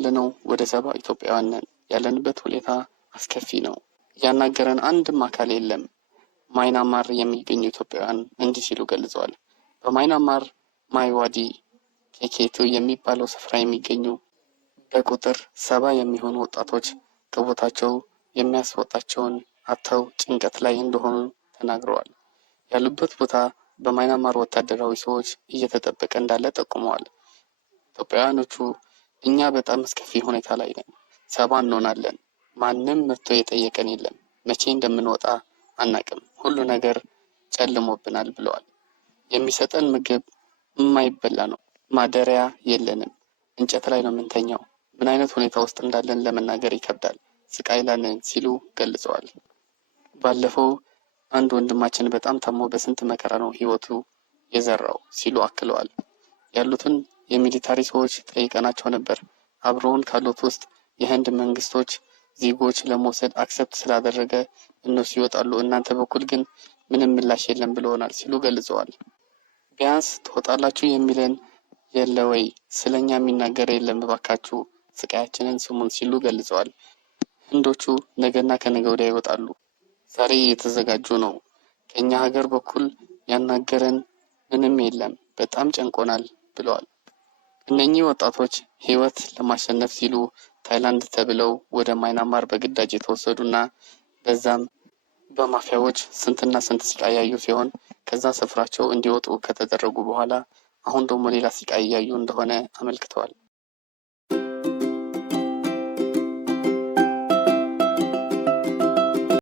ያለነው ወደ 70 ኢትዮጵያውያን ነን። ያለንበት ሁኔታ አስከፊ ነው። ያናገረን አንድም አካል የለም። ማይናማር የሚገኙ ኢትዮጵያውያን እንዲህ ሲሉ ገልጸዋል። በማይናማር ማይዋዲ ኬኬቱ የሚባለው ስፍራ የሚገኙ በቁጥር 70 የሚሆኑ ወጣቶች ከቦታቸው የሚያስወጣቸውን አጥተው ጭንቀት ላይ እንደሆኑ ተናግረዋል። ያሉበት ቦታ በማይናማር ወታደራዊ ሰዎች እየተጠበቀ እንዳለ ጠቁመዋል። ኢትዮጵያውያኖቹ እኛ በጣም አስከፊ ሁኔታ ላይ ነን፣ 70 እንሆናለን። ማንም መጥቶ የጠየቀን የለም። መቼ እንደምንወጣ አናቅም። ሁሉ ነገር ጨልሞብናል ብለዋል። የሚሰጠን ምግብ የማይበላ ነው። ማደሪያ የለንም። እንጨት ላይ ነው የምንተኛው። ምን አይነት ሁኔታ ውስጥ እንዳለን ለመናገር ይከብዳል። ስቃይ ላይ ነን ሲሉ ገልጸዋል። ባለፈው አንድ ወንድማችን በጣም ታሞ በስንት መከራ ነው ህይወቱ የዘራው ሲሉ አክለዋል። ያሉትን የሚሊታሪ ሰዎች ጠይቀናቸው ነበር። አብረውን ካሉት ውስጥ የህንድ መንግስቶች ዜጎች ለመውሰድ አክሰፕት ስላደረገ እነሱ ይወጣሉ፣ እናንተ በኩል ግን ምንም ምላሽ የለም ብለውናል ሲሉ ገልጸዋል። ቢያንስ ትወጣላችሁ የሚለን የለ ወይ? ስለኛ የሚናገር የለም፣ እባካችሁ ስቃያችንን ስሙን ሲሉ ገልጸዋል። ህንዶቹ ነገና ከነገ ወዲያ ይወጣሉ። ዛሬ እየተዘጋጁ ነው። ከኛ ሀገር በኩል ያናገረን ምንም የለም፣ በጣም ጨንቆናል ብለዋል። እነኚህ ወጣቶች ህይወት ለማሸነፍ ሲሉ ታይላንድ ተብለው ወደ ማይናማር በግዳጅ የተወሰዱና በዛም በማፊያዎች ስንትና ስንት ስቃይ ያዩ ሲሆን ከዛ ስፍራቸው እንዲወጡ ከተደረጉ በኋላ አሁን ደግሞ ሌላ ስቃይ ያዩ እንደሆነ አመልክተዋል።